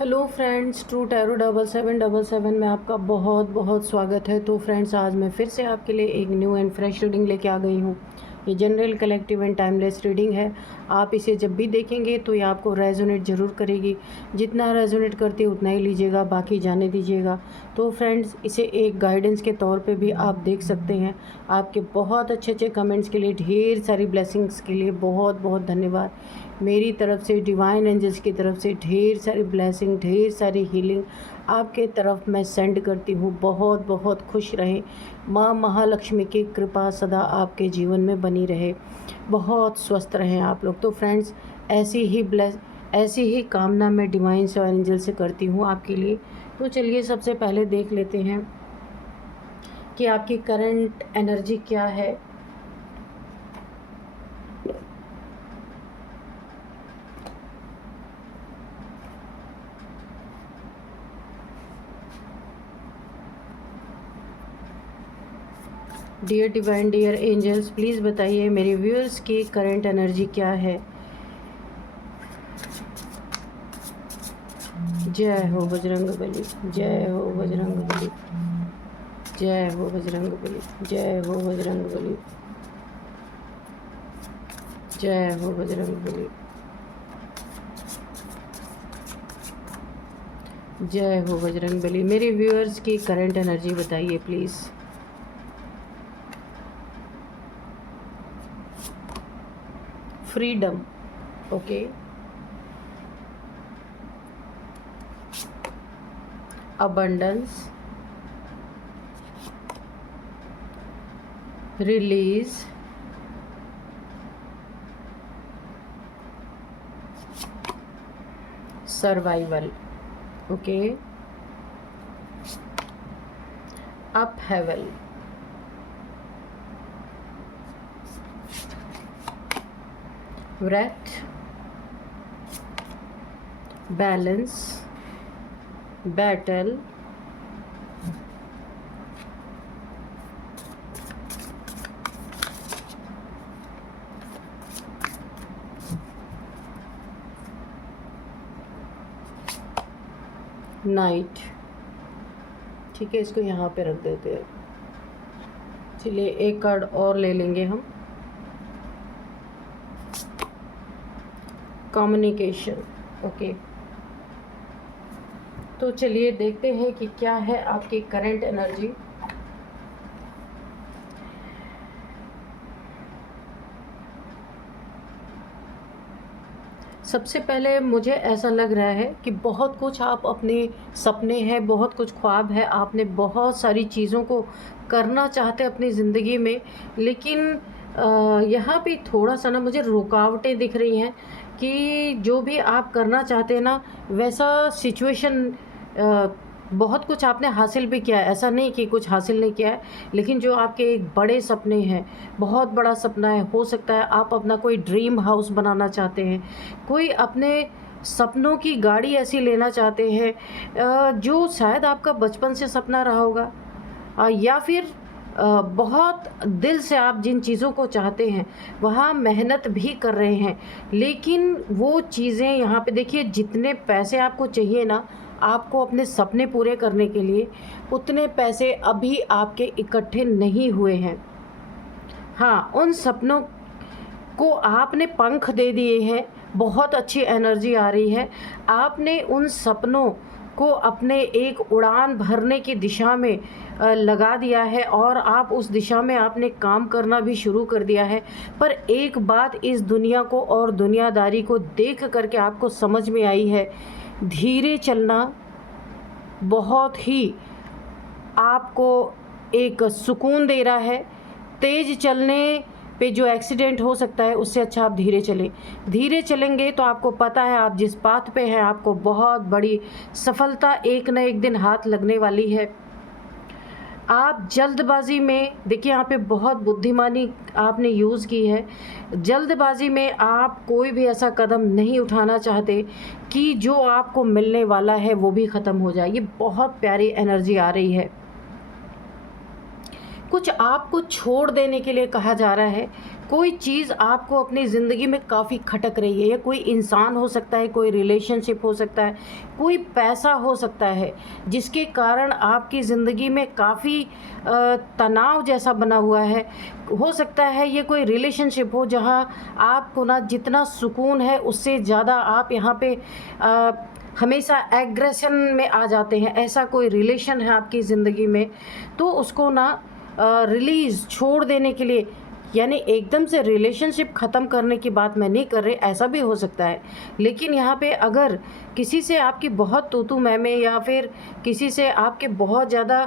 Hello friends, true tarot 7777 में आपका बहुत बहुत स्वागत है। तो फ्रेंड्स, आज मैं फिर से आपके लिए एक न्यू एंड फ्रेश रीडिंग लेके आ गई हूँ। ये general, collective and timeless reading है। आप इसे जब भी देखेंगे तो ये आपको रेजोनेट ज़रूर करेगी। जितना रेजोनेट करती है उतना ही लीजिएगा, बाकी जाने दीजिएगा। तो फ्रेंड्स, इसे एक गाइडेंस के तौर पे भी आप देख सकते हैं। आपके बहुत अच्छे अच्छे कमेंट्स के लिए, ढेर सारी ब्लेसिंग्स के लिए बहुत बहुत धन्यवाद। मेरी तरफ से, डिवाइन एंजल्स की तरफ से ढेर सारी ब्लेसिंग, ढेर सारी हीलिंग आपके तरफ मैं सेंड करती हूँ। बहुत बहुत खुश रहें। माँ महालक्ष्मी की कृपा सदा आपके जीवन में बनी रहे। बहुत स्वस्थ रहें आप लोग। तो फ्रेंड्स, ऐसी ही कामना मैं डिवाइन और एंजल से करती हूँ आपके लिए। तो चलिए सबसे पहले देख लेते हैं कि आपकी करंट एनर्जी क्या है। Dear divine, dear angels, please बताइए मेरे व्यूअर्स की करंट एनर्जी क्या है। जय हो बजरंगबली, जय हो बजरंगबली, जय हो बजरंगबली, जय हो बजरंगबली, जय हो बजरंगबली, जय हो बजरंगबली। मेरे व्यूअर्स की करंट एनर्जी बताइए please. Freedom, okay. abundance, release, survival, okay, upheaval, wrath, balance, battle, night. ठीक है, इसको यहाँ पे रख देते हैं। चलिए एक कार्ड और ले लेंगे हम। Communication, okay. तो चलिए देखते हैं कि क्या है आपकी करंट एनर्जी। सबसे पहले मुझे ऐसा लग रहा है कि बहुत कुछ आप अपने सपने हैं, बहुत कुछ ख्वाब है, आपने बहुत सारी चीज़ों को करना चाहते अपनी ज़िंदगी में, लेकिन यहाँ पे थोड़ा सा ना मुझे रुकावटें दिख रही हैं कि जो भी आप करना चाहते हैं ना, वैसा सिचुएशन, बहुत कुछ आपने हासिल भी किया है, ऐसा नहीं कि कुछ हासिल नहीं किया है, लेकिन जो आपके एक बड़े सपने हैं, बहुत बड़ा सपना है, हो सकता है आप अपना कोई ड्रीम हाउस बनाना चाहते हैं, कोई अपने सपनों की गाड़ी ऐसी लेना चाहते हैं जो शायद आपका बचपन से सपना रहा होगा, या फिर बहुत दिल से आप जिन चीज़ों को चाहते हैं वहाँ मेहनत भी कर रहे हैं, लेकिन वो चीज़ें यहाँ पे देखिए, जितने पैसे आपको चाहिए ना आपको अपने सपने पूरे करने के लिए, उतने पैसे अभी आपके इकट्ठे नहीं हुए हैं। हाँ, उन सपनों को आपने पंख दे दिए हैं, बहुत अच्छी एनर्जी आ रही है। आपने उन सपनों को अपने एक उड़ान भरने की दिशा में लगा दिया है और आप उस दिशा में आपने काम करना भी शुरू कर दिया है। पर एक बात इस दुनिया को और दुनियादारी को देख करके आपको समझ में आई है, धीरे चलना बहुत ही आपको एक सुकून दे रहा है। तेज़ चलने पे जो एक्सीडेंट हो सकता है उससे अच्छा आप धीरे चलें। धीरे चलेंगे तो आपको पता है आप जिस पाथ पे हैं आपको बहुत बड़ी सफलता एक न एक दिन हाथ लगने वाली है। आप जल्दबाजी में, देखिए यहाँ पे बहुत बुद्धिमानी आपने यूज़ की है। जल्दबाजी में आप कोई भी ऐसा कदम नहीं उठाना चाहते कि जो आपको मिलने वाला है वो भी ख़त्म हो जाए। ये बहुत प्यारी एनर्जी आ रही है। कुछ आपको छोड़ देने के लिए कहा जा रहा है, कोई चीज़ आपको अपनी ज़िंदगी में काफ़ी खटक रही है, या कोई इंसान हो सकता है, कोई रिलेशनशिप हो सकता है, कोई पैसा हो सकता है, जिसके कारण आपकी ज़िंदगी में काफ़ी तनाव जैसा बना हुआ है। हो सकता है ये कोई रिलेशनशिप हो जहाँ आपको ना जितना सुकून है उससे ज़्यादा आप यहाँ पे हमेशा एग्रेशन में आ जाते हैं। ऐसा कोई रिलेशन है आपकी ज़िंदगी में, तो उसको ना रिलीज़ छोड़ देने के लिए, यानी एकदम से रिलेशनशिप ख़त्म करने की बात मैं नहीं कर रही, ऐसा भी हो सकता है। लेकिन यहाँ पे अगर किसी से आपकी बहुत तू-तू मैं-मैं, या फिर किसी से आपके बहुत ज़्यादा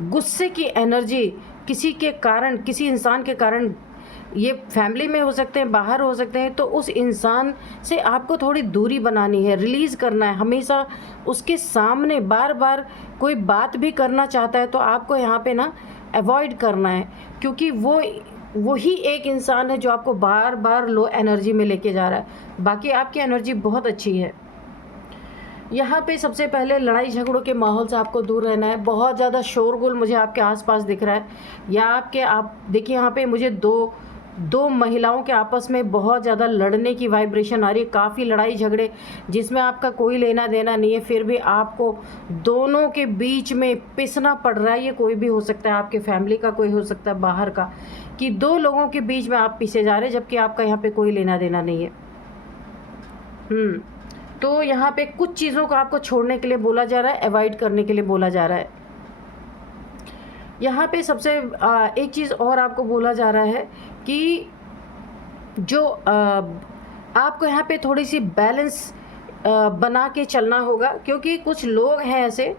गुस्से की एनर्जी किसी के कारण, किसी इंसान के कारण, ये फैमिली में हो सकते हैं, बाहर हो सकते हैं, तो उस इंसान से आपको थोड़ी दूरी बनानी है, रिलीज़ करना है। हमेशा उसके सामने बार बार कोई बात भी करना चाहता है तो आपको यहाँ पे ना अवॉइड करना है, क्योंकि वही एक इंसान है जो आपको बार बार लो एनर्जी में लेके जा रहा है। बाकी आपकी एनर्जी बहुत अच्छी है। यहाँ पे सबसे पहले लड़ाई झगड़ों के माहौल से आपको दूर रहना है। बहुत ज़्यादा शोरगुल मुझे आपके आसपास दिख रहा है, या आप देखिए यहाँ पे मुझे दो महिलाओं के आपस में बहुत ज़्यादा लड़ने की वाइब्रेशन आ रही है, काफ़ी लड़ाई झगड़े जिसमें आपका कोई लेना देना नहीं है, फिर भी आपको दोनों के बीच में पिसना पड़ रहा है। ये कोई भी हो सकता है, आपके फैमिली का कोई हो सकता है, बाहर का, कि दो लोगों के बीच में आप पिसे जा रहे हैं जबकि आपका यहाँ पे कोई लेना देना नहीं है। तो यहाँ पे कुछ चीज़ों को आपको छोड़ने के लिए बोला जा रहा है, अवॉइड करने के लिए बोला जा रहा है। यहाँ पे सबसे एक चीज़ और आपको बोला जा रहा है कि जो आपको यहाँ पे थोड़ी सी बैलेंस बना के चलना होगा, क्योंकि कुछ लोग हैं ऐसे,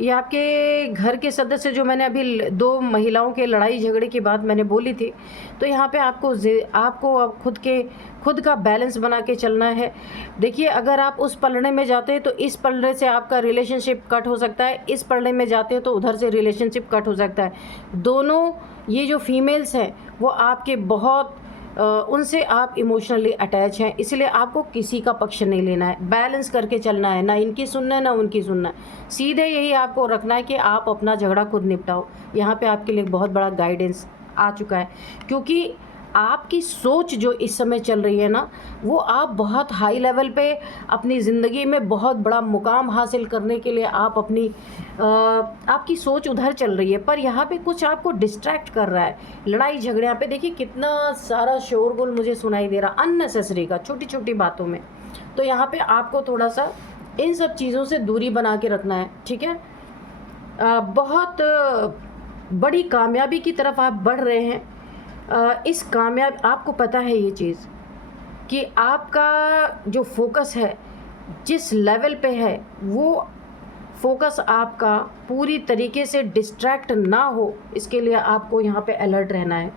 ये आपके घर के सदस्य, जो मैंने अभी दो महिलाओं के लड़ाई झगड़े की बात मैंने बोली थी, तो यहाँ पे आपको अब खुद का बैलेंस बना के चलना है। देखिए, अगर आप उस पलड़े में जाते हैं तो इस पलड़े से आपका रिलेशनशिप कट हो सकता है, इस पलड़े में जाते हैं तो उधर से रिलेशनशिप कट हो सकता है। दोनों ये जो फीमेल्स हैं वो आपके बहुत उनसे आप इमोशनली अटैच हैं, इसलिए आपको किसी का पक्ष नहीं लेना है, बैलेंस करके चलना है, ना इनकी सुनना है ना उनकी सुनना है। सीधे यही आपको रखना है कि आप अपना झगड़ा खुद निपटाओ। यहाँ पे आपके लिए बहुत बड़ा गाइडेंस आ चुका है, क्योंकि आपकी सोच जो इस समय चल रही है ना, वो आप बहुत हाई लेवल पे अपनी ज़िंदगी में बहुत बड़ा मुकाम हासिल करने के लिए आप आपकी सोच उधर चल रही है, पर यहाँ पे कुछ आपको डिस्ट्रैक्ट कर रहा है। लड़ाई झगड़े, यहाँ पे देखिए कितना सारा शोरगुल मुझे सुनाई दे रहा, अननेसेसरी का, छोटी छोटी बातों में। तो यहाँ पे आपको थोड़ा सा इन सब चीज़ों से दूरी बना के रखना है, ठीक है। बहुत बड़ी कामयाबी की तरफ आप बढ़ रहे हैं। इस कामयाब, आपको पता है ये चीज़ कि आपका जो फोकस है, जिस लेवल पे है, वो फोकस आपका पूरी तरीके से डिस्ट्रैक्ट ना हो, इसके लिए आपको यहाँ पे अलर्ट रहना है।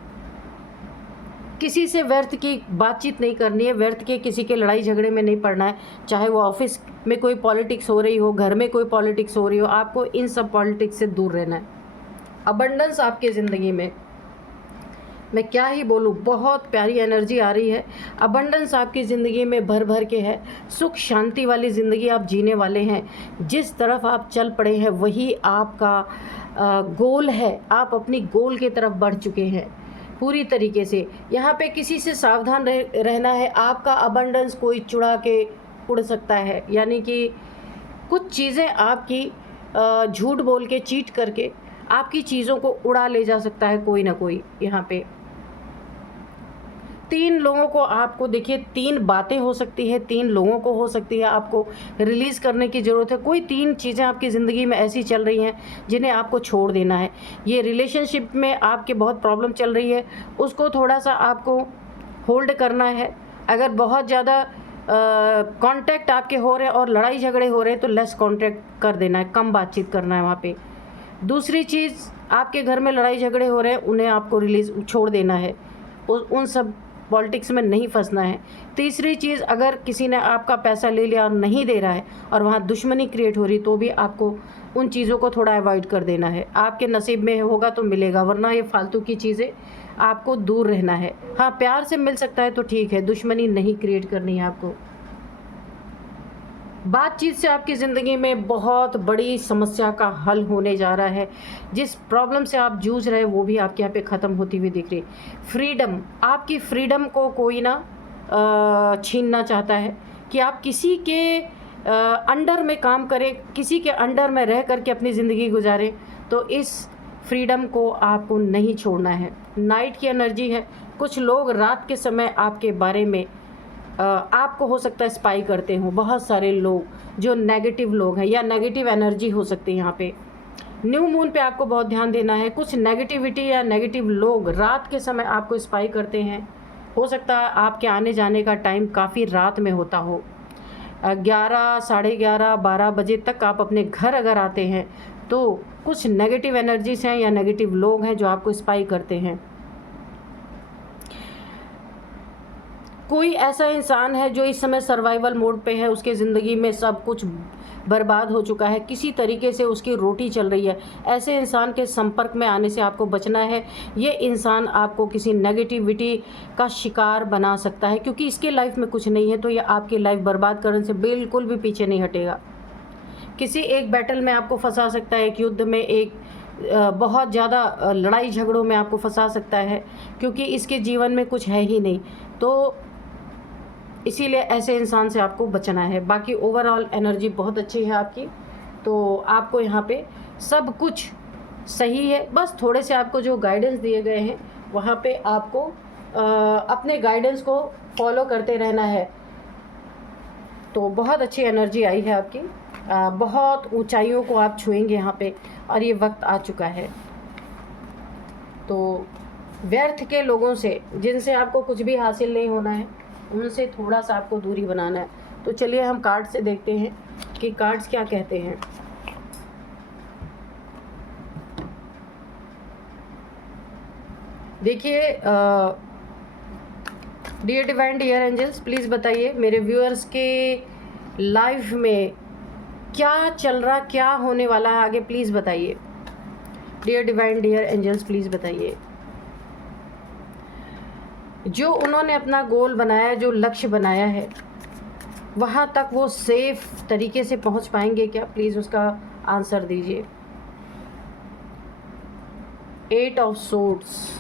किसी से व्यर्थ की बातचीत नहीं करनी है, व्यर्थ के किसी के लड़ाई झगड़े में नहीं पड़ना है, चाहे वो ऑफिस में कोई पॉलिटिक्स हो रही हो, घर में कोई पॉलिटिक्स हो रही हो, आपको इन सब पॉलिटिक्स से दूर रहना है। अबंडेंस आपकी ज़िंदगी में, मैं क्या ही बोलूँ, बहुत प्यारी एनर्जी आ रही है। अबंडेंस आपकी ज़िंदगी में भर भर के है, सुख शांति वाली ज़िंदगी आप जीने वाले हैं। जिस तरफ आप चल पड़े हैं वही आपका गोल है, आप अपनी गोल की तरफ बढ़ चुके हैं पूरी तरीके से। यहाँ पे किसी से सावधान रहना है। आपका अबंडेंस कोई चुरा के उड़ सकता है, यानी कि कुछ चीज़ें आपकी झूठ बोल के, चीट करके आपकी चीज़ों को उड़ा ले जा सकता है कोई ना कोई। यहाँ पे 3 लोगों को, आपको देखिए 3 बातें हो सकती है, 3 लोगों को हो सकती है, आपको रिलीज़ करने की ज़रूरत है। कोई 3 चीज़ें आपकी ज़िंदगी में ऐसी चल रही हैं जिन्हें आपको छोड़ देना है। ये रिलेशनशिप में आपके बहुत प्रॉब्लम चल रही है, उसको थोड़ा सा आपको होल्ड करना है। अगर बहुत ज़्यादा कांटेक्ट आपके हो रहे हैं और लड़ाई झगड़े हो रहे हैं तो लेस कांटेक्ट कर देना है, कम बातचीत करना है वहाँ पे। दूसरी चीज़, आपके घर में लड़ाई झगड़े हो रहे हैं, उन्हें आपको छोड़ देना है, उन सब पॉलिटिक्स में नहीं फंसना है। तीसरी चीज़, अगर किसी ने आपका पैसा ले लिया और नहीं दे रहा है और वहाँ दुश्मनी क्रिएट हो रही, तो भी आपको उन चीज़ों को थोड़ा अवॉइड कर देना है। आपके नसीब में होगा तो मिलेगा, वरना ये फालतू की चीज़ें आपको दूर रहना है। हाँ, प्यार से मिल सकता है तो ठीक है, दुश्मनी नहीं क्रिएट करनी है आपको। बातचीत से आपकी ज़िंदगी में बहुत बड़ी समस्या का हल होने जा रहा है। जिस प्रॉब्लम से आप जूझ रहे हैं वो भी आपके यहाँ पे ख़त्म होती हुई दिख रही। फ्रीडम, आपकी फ्रीडम को कोई ना छीनना चाहता है कि आप किसी के अंडर में काम करें, किसी के अंडर में रह कर के अपनी ज़िंदगी गुजारें। तो इस फ्रीडम को आपको नहीं छोड़ना है। नाइट की एनर्जी है, कुछ लोग रात के समय आपके बारे में आपको हो सकता है स्पाई करते हो। बहुत सारे लोग जो नेगेटिव लोग हैं या नेगेटिव एनर्जी हो सकती है यहाँ पे। न्यू मून पे आपको बहुत ध्यान देना है। कुछ नेगेटिविटी या नेगेटिव लोग रात के समय आपको स्पाई करते हैं। हो सकता है आपके आने जाने का टाइम काफ़ी रात में होता हो, 11, साढ़े 11, 12 बजे तक आप अपने घर अगर आते हैं तो कुछ नेगेटिव एनर्जीज हैं या नेगेटिव लोग हैं जो आपको स्पाई करते हैं। कोई ऐसा इंसान है जो इस समय सर्वाइवल मोड पे है, उसके ज़िंदगी में सब कुछ बर्बाद हो चुका है, किसी तरीके से उसकी रोटी चल रही है। ऐसे इंसान के संपर्क में आने से आपको बचना है। ये इंसान आपको किसी नेगेटिविटी का शिकार बना सकता है, क्योंकि इसके लाइफ में कुछ नहीं है तो ये आपकी लाइफ बर्बाद करने से बिल्कुल भी पीछे नहीं हटेगा। किसी एक बैटल में आपको फंसा सकता है, एक युद्ध में, एक बहुत ज़्यादा लड़ाई झगड़ों में आपको फंसा सकता है, क्योंकि इसके जीवन में कुछ है ही नहीं। तो इसीलिए ऐसे इंसान से आपको बचना है। बाकी ओवरऑल एनर्जी बहुत अच्छी है आपकी, तो आपको यहाँ पे सब कुछ सही है। बस थोड़े से आपको जो गाइडेंस दिए गए हैं वहाँ पे आपको अपने गाइडेंस को फॉलो करते रहना है। तो बहुत अच्छी एनर्जी आई है आपकी, बहुत ऊंचाइयों को आप छुएंगे यहाँ पे, और ये वक्त आ चुका है। तो व्यर्थ के लोगों से, जिनसे आपको कुछ भी हासिल नहीं होना है, उनसे थोड़ा सा आपको दूरी बनाना है। तो चलिए हम कार्ड से देखते हैं कि कार्ड्स क्या कहते हैं। देखिए, dear divine dear angels, please बताइए मेरे व्यूअर्स के लाइफ में क्या चल रहा, क्या होने वाला है आगे, प्लीज़ बताइए। Dear divine dear angels, please बताइए। जो उन्होंने अपना गोल बनाया, जो लक्ष्य बनाया है, वहाँ तक वो सेफ तरीके से पहुँच पाएंगे क्या? प्लीज़ उसका आंसर दीजिए। 8 ऑफ सोर्ड्स,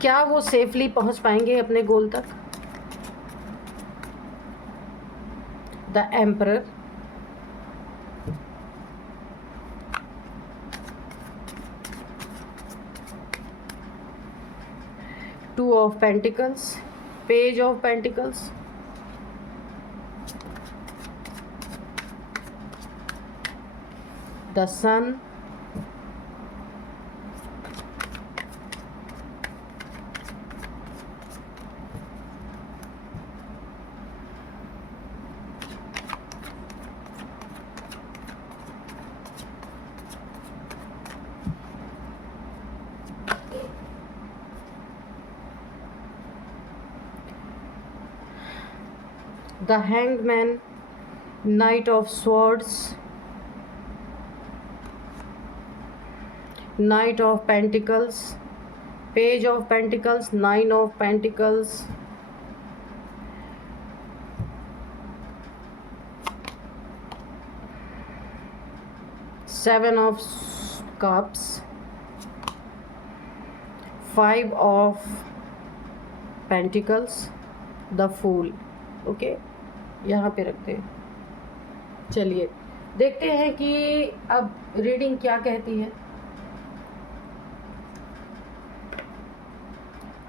क्या वो सेफली पहुँच पाएंगे अपने गोल तक? The emperor, Two of Pentacles, Page of Pentacles, the Sun, the Hanged Man, Knight of Swords, Knight of Pentacles, Page of Pentacles, 9 of Pentacles, Seven of Cups, 5 of Pentacles, the Fool। Okay, यहाँ पे रखते हैं। चलिए देखते हैं कि अब reading क्या कहती है।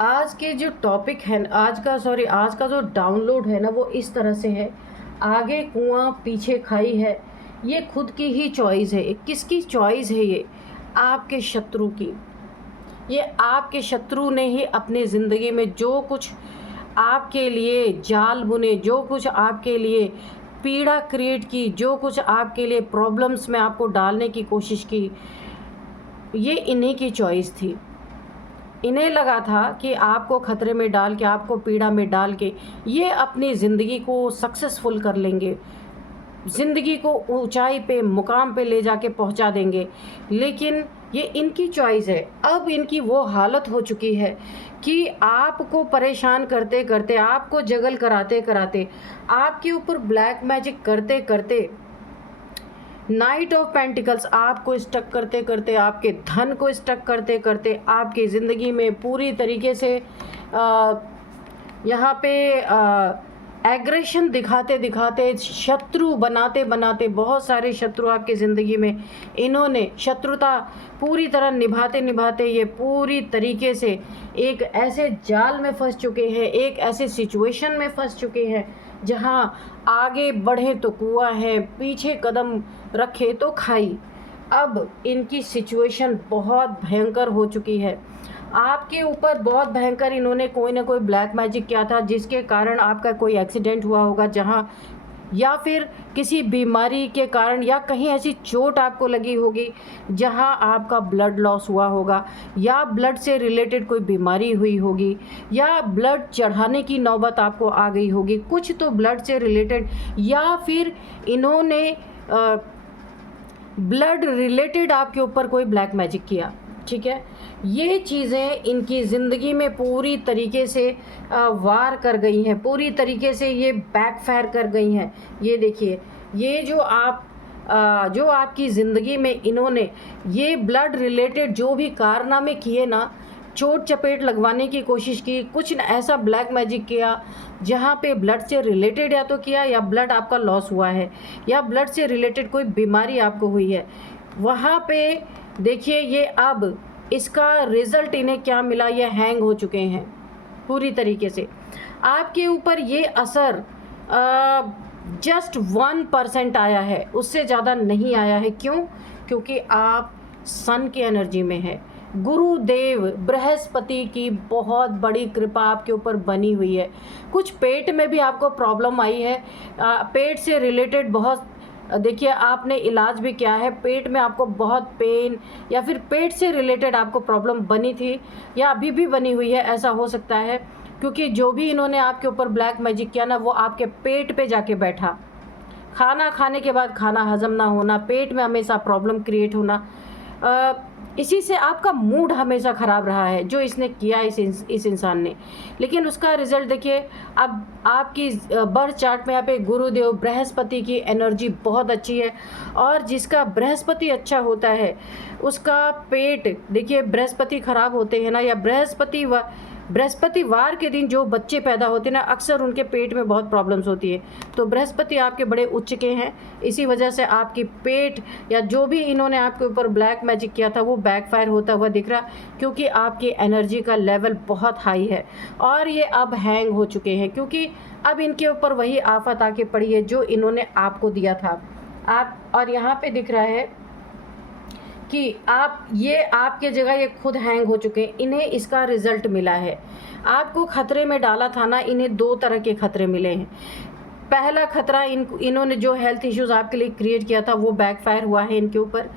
आज के जो टॉपिक है, आज का जो डाउनलोड है ना, वो इस तरह से है। आगे कुआं पीछे खाई है, ये खुद की ही चॉइस है। किसकी चॉइस है ये? आपके शत्रु की। ये आपके शत्रु ने ही अपनी ज़िंदगी में जो कुछ आपके लिए जाल बुने, जो कुछ आपके लिए पीड़ा क्रिएट की, जो कुछ आपके लिए प्रॉब्लम्स में आपको डालने की कोशिश की, ये इन्हीं की चॉइस थी। इन्हें लगा था कि आपको खतरे में डाल के, आपको पीड़ा में डाल के ये अपनी ज़िंदगी को सक्सेसफुल कर लेंगे। ज़िंदगी को ऊंचाई पे, मुकाम पे ले जाके पहुंचा देंगे। लेकिन ये इनकी चॉइस है। अब इनकी वो हालत हो चुकी है कि आपको परेशान करते करते, आपको जगल कराते कराते, आपके ऊपर ब्लैक मैजिक करते करते, नाइट ऑफ पेंटिकल्स आपको स्टक करते करते, आपके धन को स्टक करते करते, आपकी ज़िंदगी में पूरी तरीके से यहाँ पे एग्रेशन दिखाते दिखाते, शत्रु बनाते बनाते, बहुत सारे शत्रु आपकी ज़िंदगी में इन्होंने शत्रुता पूरी तरह निभाते निभाते ये पूरी तरीके से एक ऐसे जाल में फंस चुके हैं, एक ऐसे सिचुएशन में फंस चुके हैं जहां आगे बढ़े तो कुआं है, पीछे कदम रखे तो खाई। अब इनकी सिचुएशन बहुत भयंकर हो चुकी है। आपके ऊपर बहुत भयंकर इन्होंने कोई ना कोई ब्लैक मैजिक किया था, जिसके कारण आपका कोई एक्सीडेंट हुआ होगा जहां, या फिर किसी बीमारी के कारण, या कहीं ऐसी चोट आपको लगी होगी जहां आपका ब्लड लॉस हुआ होगा, या ब्लड से रिलेटेड कोई बीमारी हुई होगी, या ब्लड चढ़ाने की नौबत आपको आ गई होगी, कुछ तो ब्लड से रिलेटेड, या फिर इन्होंने ब्लड रिलेटेड आपके ऊपर कोई ब्लैक मैजिक किया। ठीक है, ये चीज़ें इनकी ज़िंदगी में पूरी तरीके से वार कर गई हैं, पूरी तरीके से ये बैकफायर कर गई हैं। ये देखिए, ये जो आपकी ज़िंदगी में इन्होंने ये ब्लड रिलेटेड जो भी कारनामे किए ना, चोट चपेट लगवाने की कोशिश की, कुछ न ऐसा ब्लैक मैजिक किया जहाँ पे ब्लड से रिलेटेड या तो किया, या ब्लड आपका लॉस हुआ है, या ब्लड से रिलेटेड कोई बीमारी आपको हुई है, वहाँ पे देखिए ये अब इसका रिज़ल्ट इन्हें क्या मिला, ये हैंग हो चुके हैं पूरी तरीके से। आपके ऊपर ये असर जस्ट 1% आया है, उससे ज़्यादा नहीं आया है। क्यों? क्योंकि आप सन की एनर्जी में है। गुरुदेव बृहस्पति की बहुत बड़ी कृपा आपके ऊपर बनी हुई है। कुछ पेट में भी आपको प्रॉब्लम आई है, पेट से रिलेटेड बहुत, देखिए आपने इलाज भी किया है, पेट में आपको बहुत पेन, या फिर पेट से रिलेटेड आपको प्रॉब्लम बनी थी या अभी भी बनी हुई है, ऐसा हो सकता है। क्योंकि जो भी इन्होंने आपके ऊपर ब्लैक मैजिक किया ना, वो आपके पेट पे जाके बैठा। खाना खाने के बाद खाना हजम ना होना, पेट में हमेशा प्रॉब्लम क्रिएट होना, इसी से आपका मूड हमेशा ख़राब रहा है जो इसने किया इस इंसान ने। लेकिन उसका रिज़ल्ट देखिए, अब आपकी बर्थ चार्ट में यहाँ पे गुरुदेव बृहस्पति की एनर्जी बहुत अच्छी है, और जिसका बृहस्पति अच्छा होता है उसका पेट, देखिए बृहस्पति ख़राब होते हैं ना, या बृहस्पतिवार के दिन जो बच्चे पैदा होते हैं ना, अक्सर उनके पेट में बहुत प्रॉब्लम्स होती है। तो बृहस्पति आपके बड़े उच्च के हैं, इसी वजह से आपकी पेट या जो भी इन्होंने आपके ऊपर ब्लैक मैजिक किया था वो बैकफायर होता हुआ दिख रहा, क्योंकि आपकी एनर्जी का लेवल बहुत हाई है और ये अब हैंग हो चुके हैं, क्योंकि अब इनके ऊपर वही आफत आके पड़ी है जो इन्होंने आपको दिया था। और यहाँ पे दिख रहा है कि आपके जगह ये खुद हैंग हो चुके हैं, इन्हें इसका रिज़ल्ट मिला है। आपको खतरे में डाला था ना, इन्हें 2 तरह के खतरे मिले हैं। पहला खतरा इन्होंने जो हेल्थ इश्यूज़ आपके लिए क्रिएट किया था वो बैकफायर हुआ है इनके ऊपर।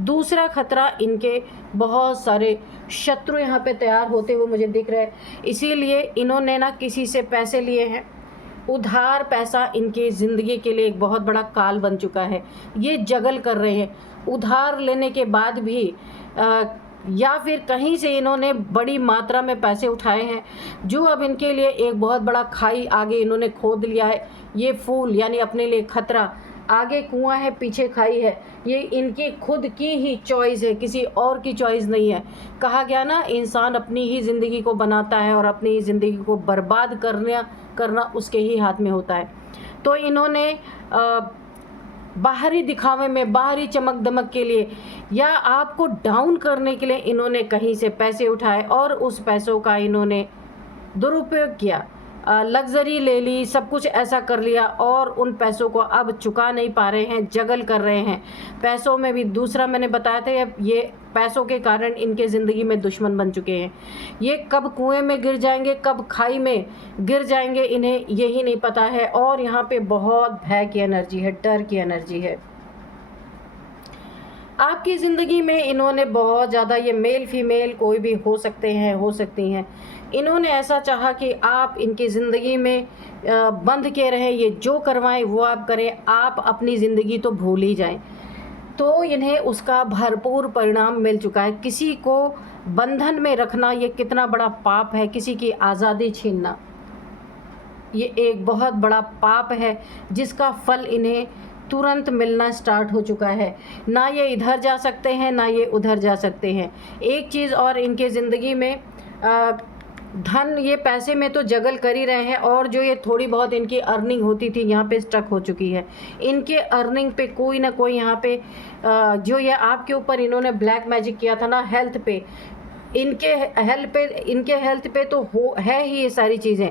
दूसरा खतरा, इनके बहुत सारे शत्रु यहाँ पे तैयार होते हुए मुझे दिख रहे हैं, इसीलिए इन्होंने ना किसी से पैसे लिए हैं। उधार पैसा इनके ज़िंदगी के लिए एक बहुत बड़ा काल बन चुका है। ये जगल कर रहे हैं, उधार लेने के बाद भी या फिर कहीं से इन्होंने बड़ी मात्रा में पैसे उठाए हैं, जो अब इनके लिए एक बहुत बड़ा खाई आगे इन्होंने खोद लिया है। ये फूल यानी अपने लिए खतरा, आगे कुआं है पीछे खाई है, ये इनकी खुद की ही चॉइस है, किसी और की चॉइस नहीं है। कहा गया ना, इंसान अपनी ही ज़िंदगी को बनाता है और अपनी ही ज़िंदगी को बर्बाद करना उसके ही हाथ में होता है। तो इन्होंने बाहरी दिखावे में, बाहरी चमक दमक के लिए या आपको डाउन करने के लिए इन्होंने कहीं से पैसे उठाए और उस पैसों का इन्होंने दुरुपयोग किया, लग्जरी ले ली, सब कुछ ऐसा कर लिया और उन पैसों को अब चुका नहीं पा रहे हैं, जगल कर रहे हैं। पैसों में भी दूसरा मैंने बताया था, ये पैसों के कारण इनके ज़िंदगी में दुश्मन बन चुके हैं। ये कब कुएं में गिर जाएंगे, कब खाई में गिर जाएंगे, इन्हें यही नहीं पता है। और यहाँ पे बहुत भय की एनर्जी है, डर की एनर्जी है। आपकी ज़िंदगी में इन्होंने बहुत ज़्यादा, ये मेल फीमेल कोई भी हो सकते हैं, हो सकती हैं, इन्होंने ऐसा चाहा कि आप इनकी ज़िंदगी में बंद के रहें, ये जो करवाएं वो आप करें, आप अपनी ज़िंदगी तो भूल ही जाएं। तो इन्हें उसका भरपूर परिणाम मिल चुका है। किसी को बंधन में रखना ये कितना बड़ा पाप है, किसी की आज़ादी छीनना ये एक बहुत बड़ा पाप है, जिसका फल इन्हें तुरंत मिलना स्टार्ट हो चुका है। ना ये इधर जा सकते हैं, ना ये उधर जा सकते हैं। एक चीज़ और, इनके ज़िंदगी में धन, ये पैसे में तो जगल कर ही रहे हैं, और जो ये थोड़ी बहुत इनकी अर्निंग होती थी यहाँ पे स्टक हो चुकी है। इनके अर्निंग पे कोई ना कोई यहाँ पे जो ये आपके ऊपर इन्होंने ब्लैक मैजिक किया था ना, हेल्थ पे, इनके हेल्थ पे तो हो है ही ये सारी चीज़ें।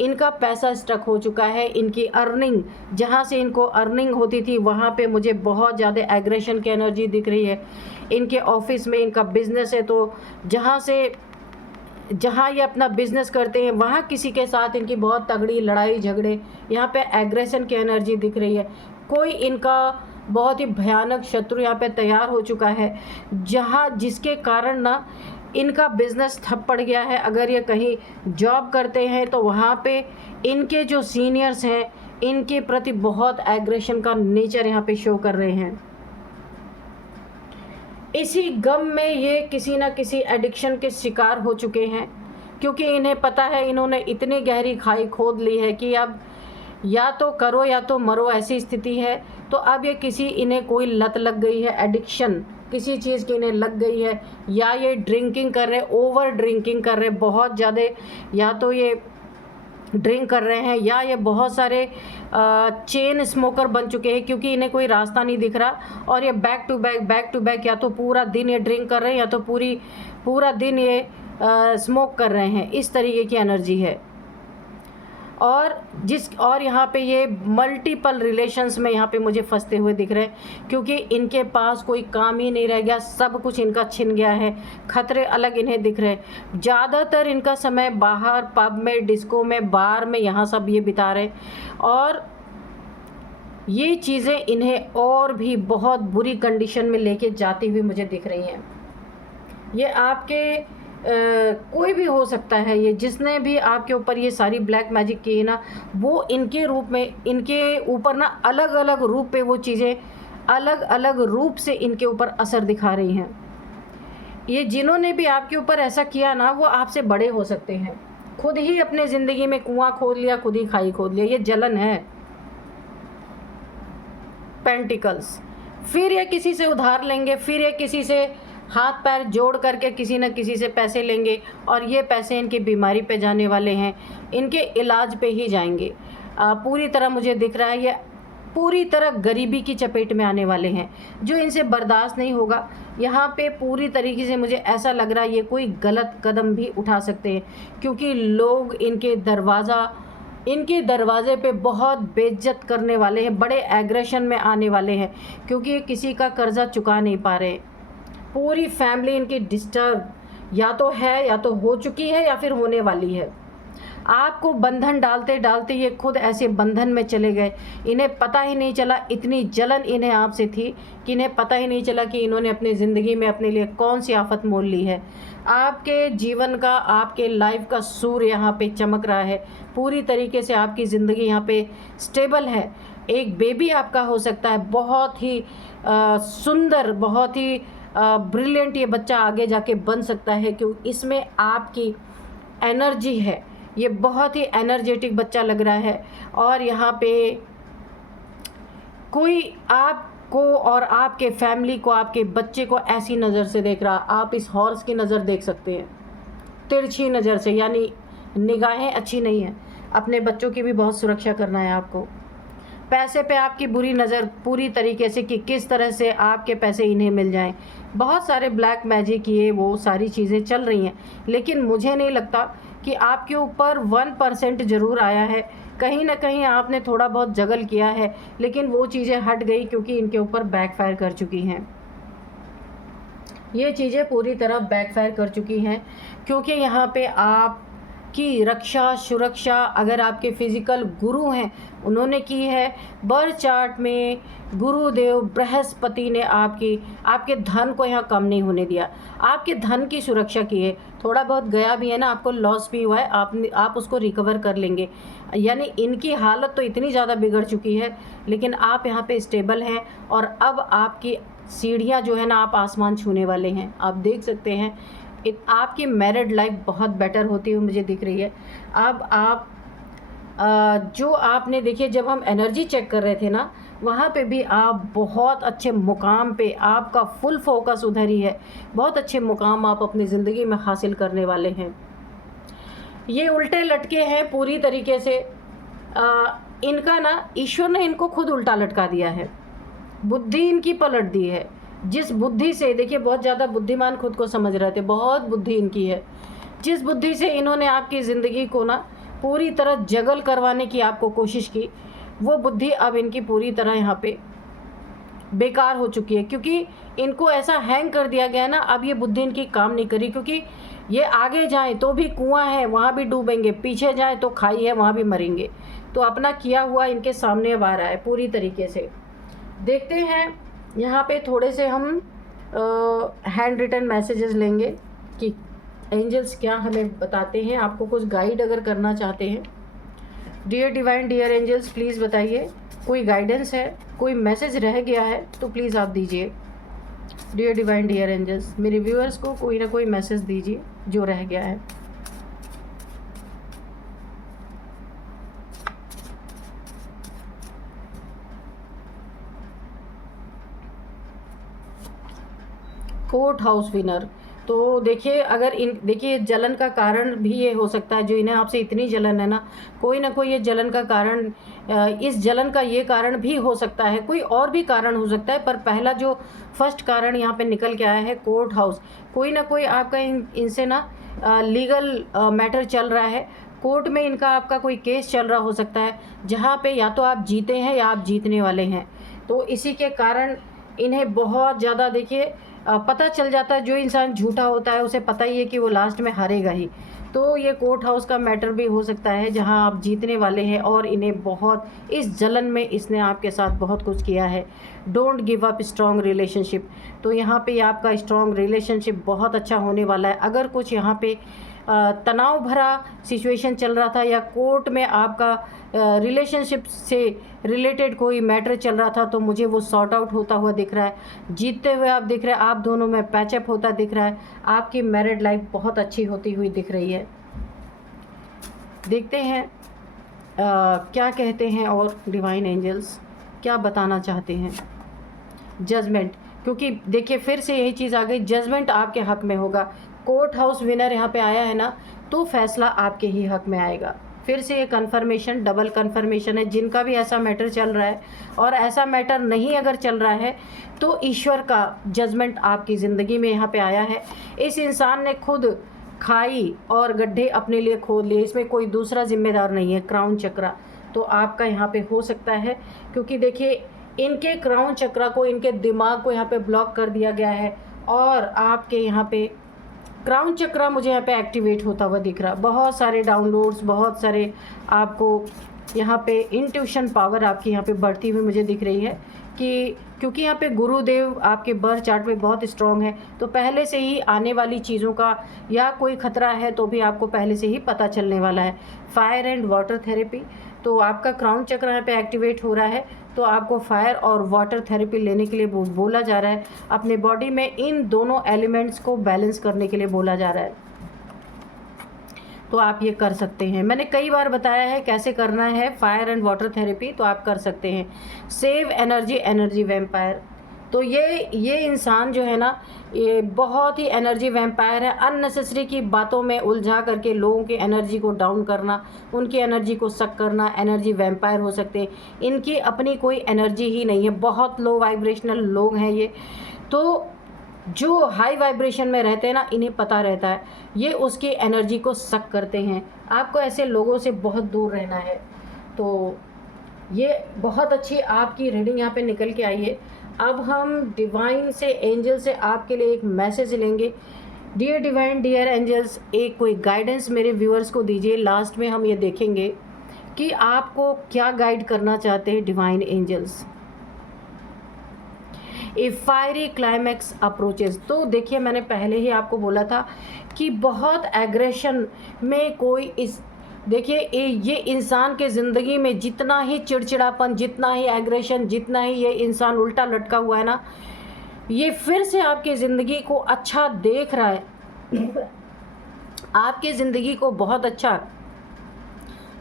इनका पैसा स्टक हो चुका है, इनकी अर्निंग, जहाँ से इनको अर्निंग होती थी वहाँ पे मुझे बहुत ज़्यादा एग्रेशन की एनर्जी दिख रही है। इनके ऑफिस में इनका बिजनेस है, तो जहाँ ये अपना बिजनेस करते हैं वहाँ किसी के साथ इनकी बहुत तगड़ी लड़ाई झगड़े, यहाँ पे एग्रेशन की एनर्जी दिख रही है। कोई इनका बहुत ही भयानक शत्रु यहाँ पे तैयार हो चुका है, जिसके कारण ना इनका बिजनेस ठप पड़ गया है। अगर ये कहीं जॉब करते हैं तो वहाँ पे इनके जो सीनियर्स हैं इनके प्रति बहुत एग्रेशन का नेचर यहाँ पे शो कर रहे हैं। इसी गम में ये किसी न किसी एडिक्शन के शिकार हो चुके हैं, क्योंकि इन्हें पता है इन्होंने इतनी गहरी खाई खोद ली है कि अब या तो करो या तो मरो, ऐसी स्थिति है। तो अब ये इन्हें कोई लत लग गई है, एडिक्शन किसी चीज़ की इन्हें लग गई है, या ये ड्रिंकिंग कर रहे, ओवर ड्रिंकिंग कर रहे बहुत ज़्यादा, या तो ये ड्रिंक कर रहे हैं, या ये बहुत सारे चेन स्मोकर बन चुके हैं, क्योंकि इन्हें कोई रास्ता नहीं दिख रहा और ये बैक टू बैक या तो पूरा दिन ये ड्रिंक कर रहे हैं या तो पूरा दिन ये स्मोक कर रहे हैं। इस तरीके की एनर्जी है। और यहाँ पे ये मल्टीपल रिलेशंस में यहाँ पे मुझे फंसते हुए दिख रहे हैं, क्योंकि इनके पास कोई काम ही नहीं रह गया, सब कुछ इनका छिन गया है। खतरे अलग इन्हें दिख रहे हैं। ज़्यादातर इनका समय बाहर पब में, डिस्को में, बार में, यहाँ सब ये बिता रहे, और ये चीज़ें इन्हें और भी बहुत बुरी कंडीशन में लेके जाती हुई मुझे दिख रही हैं। ये आपके कोई भी हो सकता है, ये जिसने भी आपके ऊपर ये सारी ब्लैक मैजिक की है ना, वो इनके रूप में, इनके ऊपर ना अलग अलग रूप पे वो चीज़ें अलग अलग रूप से इनके ऊपर असर दिखा रही हैं। ये जिन्होंने भी आपके ऊपर ऐसा किया ना, वो आपसे बड़े हो सकते हैं। खुद ही अपने ज़िंदगी में कुआं खोद लिया, खुद ही खाई खोद लिया, ये जलन है। पेंटिकल्स, फिर ये किसी से उधार लेंगे, फिर ये किसी से हाथ पैर जोड़ करके किसी न किसी से पैसे लेंगे, और ये पैसे इनकी बीमारी पे जाने वाले हैं, इनके इलाज पे ही जाएंगे। पूरी तरह मुझे दिख रहा है ये पूरी तरह गरीबी की चपेट में आने वाले हैं, जो इनसे बर्दाश्त नहीं होगा। यहाँ पे पूरी तरीके से मुझे ऐसा लग रहा है ये कोई गलत कदम भी उठा सकते हैं, क्योंकि लोग इनके दरवाजे पे बहुत बेइज्जत करने वाले हैं, बड़े एग्रेशन में आने वाले हैं, क्योंकि ये किसी का कर्जा चुका नहीं पा रहे। पूरी फैमिली इनकी डिस्टर्ब या तो है, या तो हो चुकी है, या फिर होने वाली है। आपको बंधन डालते डालते ये खुद ऐसे बंधन में चले गए, इन्हें पता ही नहीं चला। इतनी जलन इन्हें आपसे थी कि इन्हें पता ही नहीं चला कि इन्होंने अपनी ज़िंदगी में अपने लिए कौन सी आफत मोल ली है। आपके जीवन का, आपके लाइफ का सूर्य यहाँ पे चमक रहा है पूरी तरीके से। आपकी ज़िंदगी यहाँ पे स्टेबल है। एक बेबी आपका हो सकता है, बहुत ही सुंदर, बहुत ही ब्रिलियंट ये बच्चा आगे जाके बन सकता है, क्योंकि इसमें आपकी एनर्जी है। ये बहुत ही एनर्जेटिक बच्चा लग रहा है, और यहाँ पे कोई आपको और आपके फैमिली को, आपके बच्चे को ऐसी नज़र से देख रहा। आप इस हॉर्स की नज़र देख सकते हैं, तिरछी नज़र से, यानी निगाहें अच्छी नहीं हैं। अपने बच्चों की भी बहुत सुरक्षा करना है आपको। पैसे पे आपकी बुरी नज़र पूरी तरीके से कि किस तरह से आपके पैसे इन्हें मिल जाएं। बहुत सारे ब्लैक मैजिक ये वो सारी चीज़ें चल रही हैं, लेकिन मुझे नहीं लगता कि आपके ऊपर 1% ज़रूर आया है। कहीं ना कहीं आपने थोड़ा बहुत जगल किया है, लेकिन वो चीज़ें हट गई क्योंकि इनके ऊपर बैकफायर कर चुकी हैं। ये चीज़ें पूरी तरह बैकफायर कर चुकी हैं, क्योंकि यहाँ पे आप आपकी रक्षा सुरक्षा अगर आपके फिजिकल गुरु हैं उन्होंने की है, बर्थ चार्ट में गुरुदेव बृहस्पति ने आपके धन को यहाँ कम नहीं होने दिया, आपके धन की सुरक्षा की है। थोड़ा बहुत गया भी है ना, आपको लॉस भी हुआ है, आप उसको रिकवर कर लेंगे। यानी इनकी हालत तो इतनी ज़्यादा बिगड़ चुकी है, लेकिन आप यहाँ पे स्टेबल हैं और अब आपकी सीढ़ियाँ जो है ना, आप आसमान छूने वाले हैं। आप देख सकते हैं आपकी मैरिड लाइफ बहुत बेटर होती हुई मुझे दिख रही है। अब आप जो आपने देखिए, जब हम एनर्जी चेक कर रहे थे ना, वहाँ पे भी आप बहुत अच्छे मुकाम पे, आपका फुल फोकस उधर ही है। बहुत अच्छे मुकाम आप अपनी ज़िंदगी में हासिल करने वाले हैं। ये उल्टे लटके हैं पूरी तरीके से। इनका ना ईश्वर ने इनको खुद उल्टा लटका दिया है, बुद्धि इनकी पलट दी है। जिस बुद्धि से, देखिए बहुत ज़्यादा बुद्धिमान खुद को समझ रहे थे, बहुत बुद्धि इनकी है। जिस बुद्धि से इन्होंने आपकी ज़िंदगी को ना पूरी तरह जगल करवाने की आपको कोशिश की, वो बुद्धि अब इनकी पूरी तरह यहाँ पे बेकार हो चुकी है, क्योंकि इनको ऐसा हैंग कर दिया गया है ना। अब ये बुद्धि इनकी काम नहीं करी, क्योंकि ये आगे जाएं तो भी कुआं है, वहाँ भी डूबेंगे, पीछे जाएं तो खाई है, वहाँ भी मरेंगे। तो अपना किया हुआ इनके सामने अब आ रहा है पूरी तरीके से। देखते हैं यहाँ पे थोड़े से हम हैंड रिटन मैसेजेस लेंगे कि एंजल्स क्या हमें बताते हैं। आपको कुछ गाइड अगर करना चाहते हैं, dear divine, dear angels, please बताइए, कोई गाइडेंस है, कोई मैसेज रह गया है तो प्लीज़ आप दीजिए। डियर डिवाइन, डियर एंजल्स, मेरे व्यूअर्स को कोई ना कोई मैसेज दीजिए जो रह गया है। कोर्ट हाउस विनर, तो देखिए अगर देखिए जलन का कारण भी ये हो सकता है, जो इन्हें आपसे इतनी जलन है ना, कोई ना कोई ये जलन का कारण, इस जलन का ये कारण भी हो सकता है, कोई और भी कारण हो सकता है, पर पहला जो फर्स्ट कारण यहाँ पे निकल के आया है कोर्ट हाउस। कोई ना कोई आपका इनसे ना लीगल मैटर चल रहा है, कोर्ट में इनका आपका कोई केस चल रहा हो सकता है, जहाँ पे या तो आप जीते हैं या आप जीतने वाले हैं। तो इसी के कारण इन्हें बहुत ज़्यादा, देखिए पता चल जाता है, जो इंसान झूठा होता है उसे पता ही है कि वो लास्ट में हारेगा ही। तो ये कोर्ट हाउस का मैटर भी हो सकता है जहां आप जीतने वाले हैं, और इन्हें बहुत इस जलन में इसने आपके साथ बहुत कुछ किया है। Don't give up strong relationship, तो यहाँ पे आपका स्ट्रॉन्ग रिलेशनशिप बहुत अच्छा होने वाला है। अगर कुछ यहाँ पे तनाव भरा सिचुएशन चल रहा था, या कोर्ट में आपका रिलेशनशिप से रिलेटेड कोई मैटर चल रहा था, तो मुझे वो सॉर्ट आउट होता हुआ दिख रहा है, जीतते हुए आप दिख रहे हैं, आप दोनों में पैचअप होता दिख रहा है, आपकी मैरिड लाइफ बहुत अच्छी होती हुई दिख रही है। देखते हैं क्या कहते हैं और डिवाइन एंजल्स क्या बताना चाहते हैं। जजमेंट, क्योंकि देखिए फिर से यही चीज़ आ गई, जजमेंट आपके हक में होगा। कोर्ट हाउस विनर यहाँ पे आया है ना, तो फैसला आपके ही हक में आएगा। फिर से ये कन्फर्मेशन, डबल कन्फर्मेशन है। जिनका भी ऐसा मैटर चल रहा है, और ऐसा मैटर नहीं अगर चल रहा है, तो ईश्वर का जजमेंट आपकी ज़िंदगी में यहाँ पे आया है। इस इंसान ने खुद खाई और गड्ढे अपने लिए खोद लिए, इसमें कोई दूसरा जिम्मेदार नहीं है। क्राउन चक्रा तो आपका यहाँ पे हो सकता है, क्योंकि देखिए इनके क्राउन चक्रा को, इनके दिमाग को यहाँ पे ब्लॉक कर दिया गया है, और आपके यहाँ पे क्राउन चक्रा मुझे यहाँ पे एक्टिवेट होता हुआ दिख रहा है। बहुत सारे डाउनलोड्स, बहुत सारे आपको यहाँ पे इंट्यूशन पावर आपकी यहाँ पे बढ़ती हुई मुझे दिख रही है, कि क्योंकि यहाँ पे गुरुदेव आपके बर्थ चार्ट में बहुत स्ट्रॉन्ग है, तो पहले से ही आने वाली चीज़ों का या कोई ख़तरा है तो भी आपको पहले से ही पता चलने वाला है। फायर एंड वाटर थेरेपी, तो आपका क्राउन चक्र यहाँ पे एक्टिवेट हो रहा है, तो आपको फायर और वाटर थेरेपी लेने के लिए बोला जा रहा है। अपने बॉडी में इन दोनों एलिमेंट्स को बैलेंस करने के लिए बोला जा रहा है, तो आप ये कर सकते हैं। मैंने कई बार बताया है कैसे करना है फायर एंड वाटर थेरेपी, तो आप कर सकते हैं। सेव एनर्जी, एनर्जी वैम्पायर, तो ये इंसान जो है ना, ये बहुत ही एनर्जी वैम्पायर है। अननेसेसरी की बातों में उलझा करके लोगों की एनर्जी को डाउन करना, उनकी एनर्जी को सक करना, एनर्जी वैम्पायर हो सकते हैं। इनकी अपनी कोई एनर्जी ही नहीं है, बहुत लो वाइब्रेशनल लोग हैं ये। तो जो हाई वाइब्रेशन में रहते हैं ना, इन्हें पता रहता है, ये उसकी एनर्जी को सक करते हैं। आपको ऐसे लोगों से बहुत दूर रहना है। तो ये बहुत अच्छी आपकी रीडिंग यहाँ पे निकल के आई है। अब हम डिवाइन से, एंजल से आपके लिए एक मैसेज लेंगे डियर डिवाइन, डियर एंजल्स, एक कोई गाइडेंस मेरे व्यूअर्स को दीजिए। लास्ट में हम ये देखेंगे कि आपको क्या गाइड करना चाहते हैं divine angels. A fiery climax approaches, तो देखिए मैंने पहले ही आपको बोला था कि बहुत एग्रेशन में कोई इस देखिए ये इंसान के ज़िंदगी में जितना ही चिड़चिड़ापन, जितना ही एग्रेशन, जितना ही ये इंसान उल्टा लटका हुआ है ना, ये फिर से आपकी ज़िंदगी को अच्छा देख रहा है आपकी ज़िंदगी को बहुत अच्छा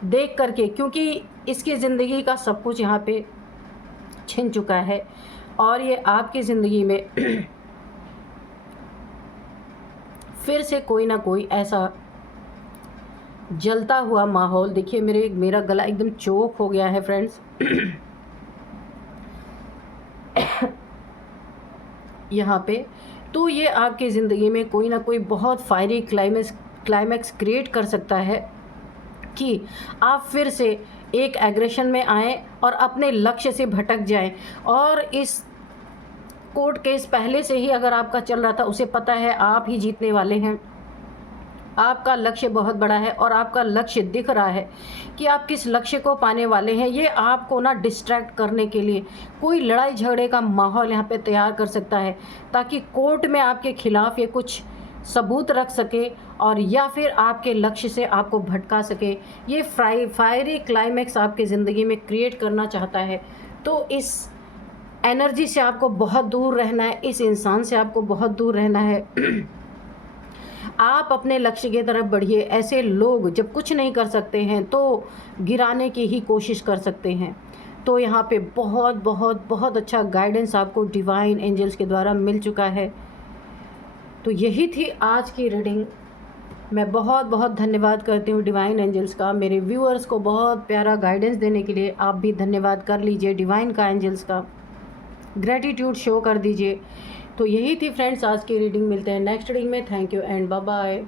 देख करके, क्योंकि इसकी ज़िंदगी का सब कुछ यहाँ पे छिन चुका है और ये आपकी ज़िंदगी में फिर से कोई ना कोई ऐसा जलता हुआ माहौल। देखिए मेरा गला एकदम चोक हो गया है फ्रेंड्स यहाँ पे। तो ये आपकी ज़िंदगी में कोई ना कोई बहुत फायरी क्लाइमैक्स क्रिएट कर सकता है कि आप फिर से एक एग्रेशन में आएँ और अपने लक्ष्य से भटक जाएं। और इस कोर्ट केस पहले से ही अगर आपका चल रहा था, उसे पता है आप ही जीतने वाले हैं। आपका लक्ष्य बहुत बड़ा है और आपका लक्ष्य दिख रहा है कि आप किस लक्ष्य को पाने वाले हैं। ये आपको ना डिस्ट्रैक्ट करने के लिए कोई लड़ाई झगड़े का माहौल यहाँ पे तैयार कर सकता है, ताकि कोर्ट में आपके खिलाफ ये कुछ सबूत रख सके और या फिर आपके लक्ष्य से आपको भटका सके। ये फायरी क्लाइमैक्स आपकी ज़िंदगी में क्रिएट करना चाहता है। तो इस एनर्जी से आपको बहुत दूर रहना है, इस इंसान से आपको बहुत दूर रहना है। आप अपने लक्ष्य की तरफ बढ़िए। ऐसे लोग जब कुछ नहीं कर सकते हैं तो गिराने की ही कोशिश कर सकते हैं। तो यहाँ पे बहुत बहुत बहुत अच्छा गाइडेंस आपको डिवाइन एंजल्स के द्वारा मिल चुका है। तो यही थी आज की रीडिंग। मैं बहुत बहुत धन्यवाद करती हूँ डिवाइन एंजल्स का। मेरे व्यूअर्स को बहुत प्यारा गाइडेंस देने के लिए आप भी धन्यवाद कर लीजिए डिवाइन का, एंजल्स का ग्रेटिट्यूड शो कर दीजिए। तो यही थी फ्रेंड्स आज की रीडिंग। मिलते हैं नेक्स्ट रीडिंग में। Thank you and bye bye.